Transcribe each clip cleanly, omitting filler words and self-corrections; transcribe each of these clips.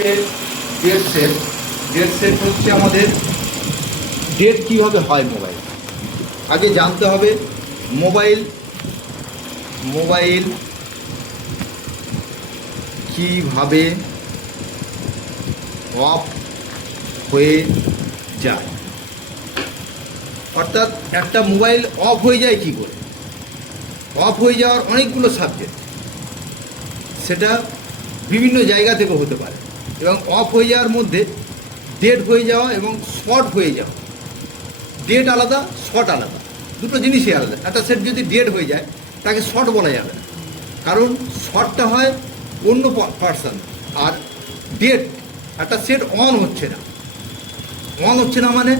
হচ্ছে date set. Date set হচ্ছে আমাদের ডেট কীভাবে হয় মোবাইল। আগে জানতে হবে মোবাইল কীভাবে অফ হয়ে যায়, অর্থাৎ একটা মোবাইল অফ হয়ে যায় কী করে। অফ হয়ে যাওয়ার অনেকগুলো সাবজেক্ট, সেটা বিভিন্ন জায়গা থেকে হতে পারে, এবং অফ হয়ে যাওয়ার মধ্যে ডেড হয়ে যাওয়া এবং শর্ট হয়ে যাওয়া। ডেড আলাদা, শর্ট আলাদা, দুটো জিনিসই আলাদা। একটা সেট যদি ডেড হয়ে যায় তাকে শর্ট বলা যাবে না, কারণ শর্টটা হয় অন্য পার্সন। আর ডেড একটা সেট অন হচ্ছে না। অন হচ্ছে না মানে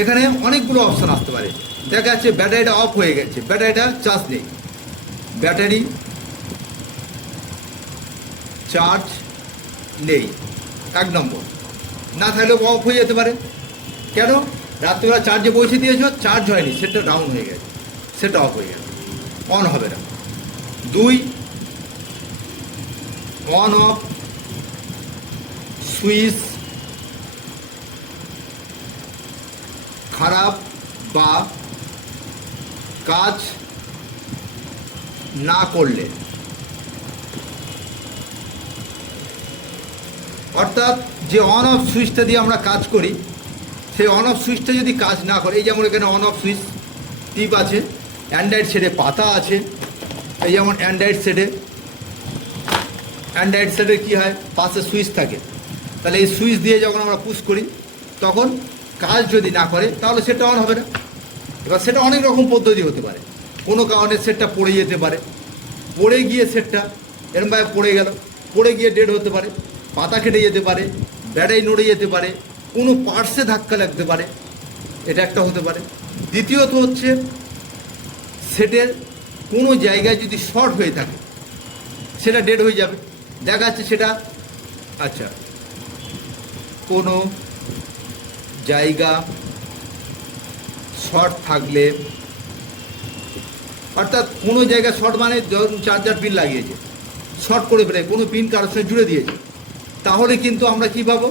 এখানে অনেকগুলো অপশান আসতে পারে। দেখা যাচ্ছে ব্যাটারিটা অফ হয়ে গেছে, ব্যাটারিটা চার্জ নেই, ব্যাটারি চার্জ নেই, এক নম্বর। না থাকলেও অফ হয়ে যেতে পারে। কেন? রাত্রিবেলা চার্জে বসে দিয়েছো, চার্জ হয়নি, সেটা ডাউন হয়ে গেছে, সেটা অফ হয়ে গেছে, অন হবে না। দুই, অন অফ সুইচ খারাপ বা কাজ না করলে, অর্থাৎ যে অন অফ সুইচটা দিয়ে আমরা কাজ করি, সেই অন অফ সুইচটা যদি কাজ না করে, এই যেমন এখানে অন অফ সুইচ টিপ আছে, অ্যান্ড্রয়েড সেটে পাতা আছে। এই যেমন অ্যান্ড্রয়েড সেটে কী হয়, পাশে সুইচ থাকে, তাহলে এই সুইচ দিয়ে যখন আমরা পুশ করি তখন কাজ যদি না করে তাহলে সেটা অন হবে না। এবার সেটা অনেক রকম পদ্ধতি হতে পারে। কোনো কারণে সেটটা পড়ে যেতে পারে, পড়ে গিয়ে সেটটা এরমভাবে পড়ে গেল, পড়ে গিয়ে ডেড হতে পারে, পাতা কেটে যেতে পারে, ব্যাটারি নড়ে যেতে পারে, কোনো পার্টসে ধাক্কা লাগতে পারে, এটা একটা হতে পারে। দ্বিতীয়ত হচ্ছে সেটের কোনো জায়গায় যদি শর্ট হয়ে থাকে সেটা ডেড হয়ে যাবে। দেখা যাচ্ছে সেটা আচ্ছা কোনো জায়গা শর্ট থাকলে, অর্থাৎ কোনো জায়গায় শর্ট মানে ধরুন চার্জার পিন লাগিয়েছে, শর্ট করে ফেলে কোনো পিন কারোর সঙ্গে জুড়ে দিয়েছে, তাহলে কিন্তু আমরা কী পাবো,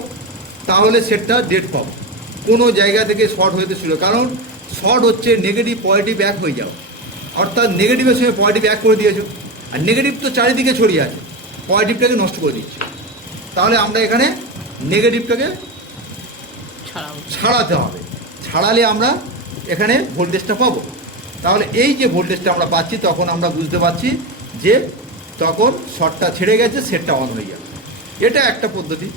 তাহলে সেটটা ডেড পাবো। কোনো জায়গা থেকে শর্ট হতে শুরু, কারণ শর্ট হচ্ছে নেগেটিভ পজিটিভ এক হয়ে যাও, অর্থাৎ নেগেটিভের সঙ্গে পজিটিভ এক করে দিয়েছো, আর নেগেটিভ তো চারিদিকে ছড়িয়ে আছে, পজিটিভটাকে নষ্ট করে দিচ্ছে। তাহলে আমরা এখানে নেগেটিভটাকে ছাড়াতে হবে, ছাড়ালে আমরা এখানে ভোল্টেজটা পাবো। তাহলে এই যে ভোল্টেজটা আমরা পাচ্ছি, তখন আমরা বুঝতে পারছি যে তখন শর্টটা ছেড়ে গেছে, সেটটা অন হয়ে যাবে। এটা একটা পদ্ধতি।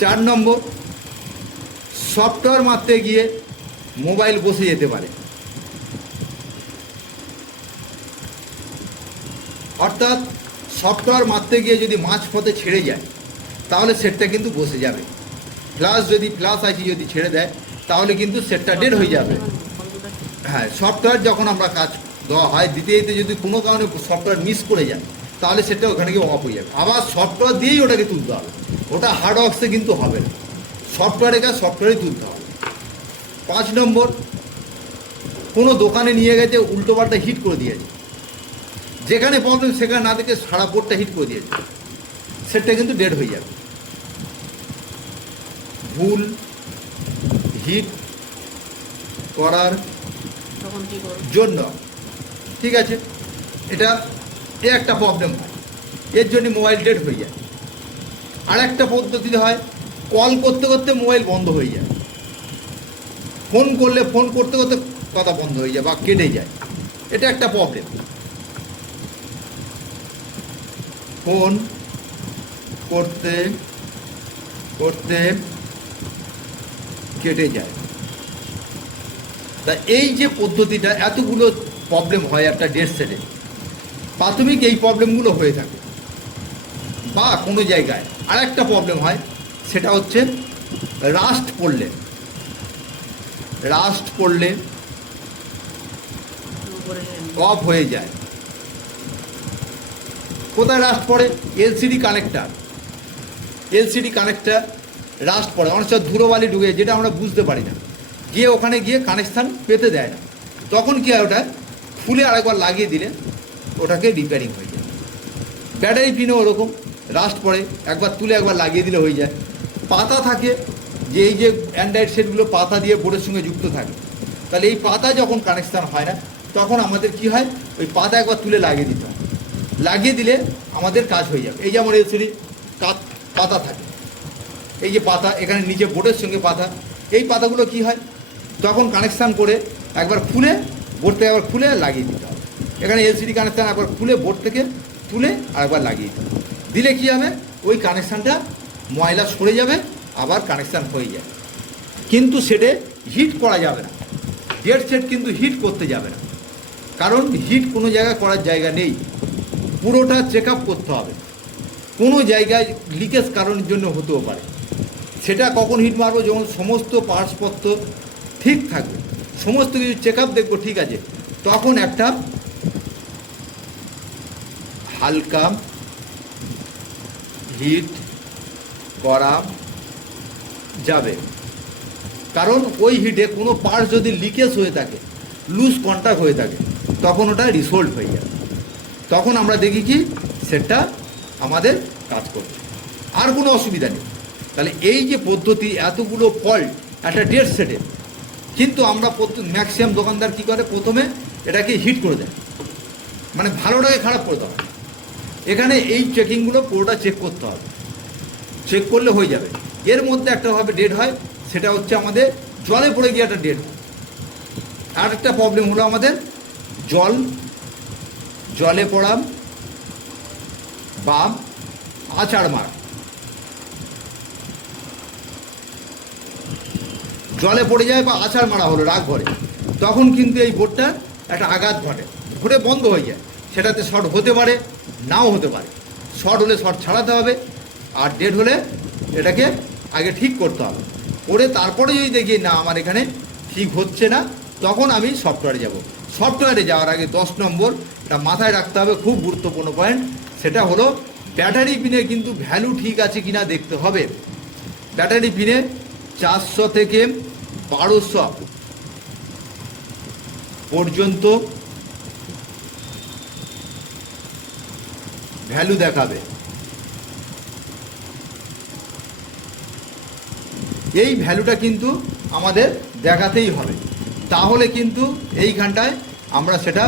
4 নম্বর, সফটওয়্যার মারতে গিয়ে মোবাইল বসে যেতে পারে, অর্থাৎ সফটওয়্যার মারতে গিয়ে যদি মাঝপথে ছেড়ে যায় তাহলে সেটটা কিন্তু বসে যাবে। প্লাস আইসি যদি ছেড়ে দেয় তাহলে কিন্তু সেটটা ডেড হয়ে যাবে। হ্যাঁ, সফটওয়্যার যখন আমরা কাজ দেওয়া হয় দিতে দিতে যদি কোনো কারণে সফটওয়্যার মিস করে যায় তাহলে সেটা ওখানে গিয়ে অফ হয়ে যাবে। আবার সফটওয়্যার দিয়েই ওটাকে তুলতে হবে, ওটা হার্ড ওয়ার্কসে কিন্তু হবে না, সফটওয়্যারের কাজ সফটওয়্যারেই তুলতে হবে। 5 নম্বর, কোনো দোকানে নিয়ে গেছে, উল্টোপাল্টা হিট করে দিয়েছে, যেখানে প্রবলেম সেখানে না দেখে সারা বোর্ডটা হিট করে দিয়েছে, সেটা কিন্তু ডেড হয়ে যাবে। ভুল হিট করার জন্য, ঠিক আছে, এটা একটা প্রবলেম হয়, এর জন্য মোবাইল ডেড হয়ে যায়। আর একটা পদ্ধতি হয়, কল করতে করতে মোবাইল বন্ধ হয়ে যায়, ফোন করতে করতে কথা বন্ধ হয়ে যায় বা কেটে যায়, এটা একটা প্রবলেম। ফোন করতে করতে কেটে যায়। তা এই যে পদ্ধতিটা, এতগুলো প্রবলেম হয় একটা ডেড সেটে, প্রাথমিক এই প্রবলেমগুলো হয়ে থাকে। বা কোনো জায়গায় আর একটা প্রবলেম হয়, সেটা হচ্ছে রাস্ট পড়লে অফ হয়ে যায়। কোথায় রাস্ট পড়ে? এলসিডি কানেক্টার রাস্ট পড়ে, অনেক সময় ধুলোবালি ঢুকে, যেটা আমরা বুঝতে পারি না, গিয়ে ওখানে গিয়ে কানেকশান পেতে দেয় না, তখন কী হয়, ওটা খুলে আরেকবার লাগিয়ে দিলে ওটাকে রিপেয়ারিং হয়ে যায়। ব্যাটারি পিনও ওরকম, রাস্ট পড়ে, একবার তুলে একবার লাগিয়ে দিলে হয়ে যায়। পাতা থাকে, যে এই যে অ্যান্ড্রয়েড সেটগুলো পাতা দিয়ে বোর্ডের সঙ্গে যুক্ত থাকে, তাহলে এই পাতা যখন কানেকশান হয় না তখন আমাদের কি হয়, ওই পাতা একবার তুলে লাগিয়ে দিতে হয়, লাগিয়ে দিলে আমাদের কাজ হয়ে যাবে। এই যেমন এলসিডি পাতা থাকে, এই যে পাতা এখানে নিচে বোর্ডের সঙ্গে পাতা, এই পাতাগুলো কি হয় তখন কানেকশান করে একবার খুলে বোর্ড থেকে একবার খুলে লাগিয়ে দিতে হবে। এখানে এলসিডি কানেকশান একবার খুলে বোর্ড থেকে তুলে আর একবার লাগিয়ে দিতে হবে। দিলে কী হবে, ওই কানেকশানটা ময়লা সরে যাবে, আবার কানেকশান হয়ে যাবে। কিন্তু সেটে হিট করা যাবে না, ডেড সেট কিন্তু হিট করতে যাবে না, কারণ হিট কোনো জায়গায় করার জায়গা নেই। পুরোটা চেক আপ করতে হবে, কোনো জায়গায় লিকেজ কারণের জন্য হতেও পারে। সেটা কখন হিট মারবো, যখন সমস্ত পার্টসপত্র ঠিক থাকবে, সমস্ত কিছু চেক আপ দেখবো ঠিক আছে, তখন একটা হালকা হিট করা যাবে। কারণ ওই হিটে কোনো পার্টস যদি লিকেজ হয়ে থাকে, লুজ কন্ট্যাক্ট হয়ে থাকে, তখন ওটা রিসোল্ভ হয়ে যাবে। তখন আমরা দেখি কি সেটটা আমাদের কাজ করছে, আর কোনো অসুবিধা নেই। তাহলে এই যে পদ্ধতি, এতগুলো ফল্ট একটা ডেড সেটে, কিন্তু আমরা ম্যাক্সিমাম দোকানদার কী করে, প্রথমে এটাকে হিট করে দেয়, মানে ভালোটাকে খারাপ করে দেওয়া। এখানে এই চেকিংগুলো পুরোটা চেক করতে হবে, চেক করলে হয়ে যাবে। এর মধ্যে একটা ভাবে ডেড হয়, সেটা হচ্ছে আমাদের জলে পড়ে গিয়ে একটা ডেড হয়। আর একটা প্রবলেম হলো আমাদের জলে পড়া বা আছাড় মার। জলে পড়ে যায় বা আছাড় মারা হলো রাগ ঘরে, তখন কিন্তু এই বোর্ডটা একটা আঘাত ঘটে বন্ধ হয়ে যায়। সেটাতে শর্ট হতে পারে, নাও হতে পারে। শর্ট হলে শর্ট ছাড়াতে হবে, আর ডেড হলে এটাকে আগে ঠিক করতে হবে। করে তারপরে যদি দেখি না আমার এখানে ঠিক হচ্ছে না, তখন আমি সফটওয়্যারে যাব। সফটওয়্যারে যাওয়ার আগে 10 নম্বর এটা মাথায় রাখতে হবে, খুব গুরুত্বপূর্ণ পয়েন্ট, সেটা হলো ব্যাটারি পিনের কিন্তু ভ্যালু ঠিক আছে কিনা দেখতে হবে। ব্যাটারি পিনে 400 থেকে 1200 পর্যন্ত ভ্যালু দেখাবে। এই ভ্যালুটা কিন্তু আমাদের দেখাতেই হবে, তাহলে কিন্তু এইখানটায় আমরা সেটা